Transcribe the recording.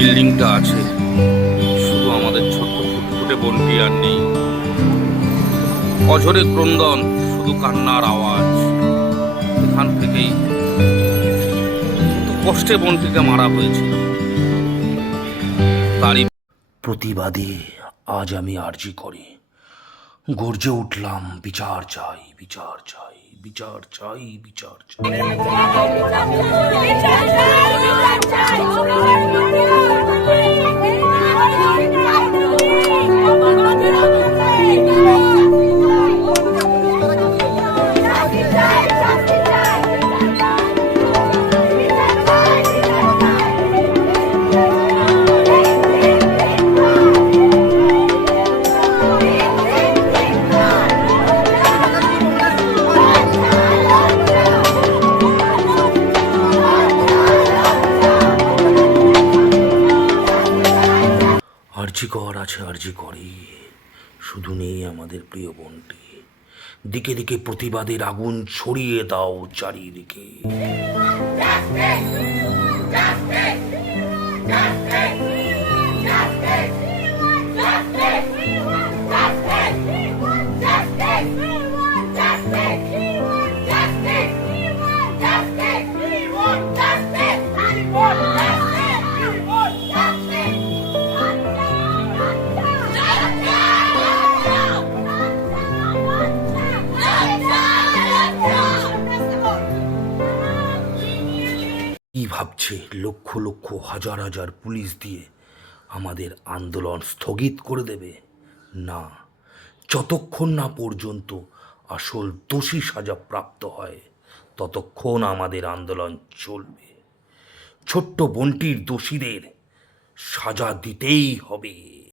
বিল্ডিংটা আছে। শুধু আমাদের ছোট্ট ফুটফুটে বনটি আর নেই। অঝরে ক্রন্দন শুধু কান্নার আওয়াজ। এখান থেকেই কষ্টে বনটিকে মারা হয়েছিল। তারই প্রতিবাদে আজ আমি আর্জি করি। গর্জে উঠলাম বিচার চাই বিচার চাই। বিচার চাই বিচার চাই। আর্জি কর আছে আরজি করি শুধু নেই আমাদের প্রিয় বোনটি। দিকে দিকে প্রতিবাদের আগুন ছড়িয়ে দাও চারিদিকে। ভাবছে লক্ষ লক্ষ, হাজার হাজার পুলিশ দিয়ে আমাদের আন্দোলন স্থগিত করে দেবে। না, যতক্ষণ না পর্যন্ত আসল দোষী সাজা প্রাপ্ত হয়, ততক্ষণ আমাদের আন্দোলন চলবে। ছোট্ট বন্টির দোষীদের সাজা দিতেই হবে।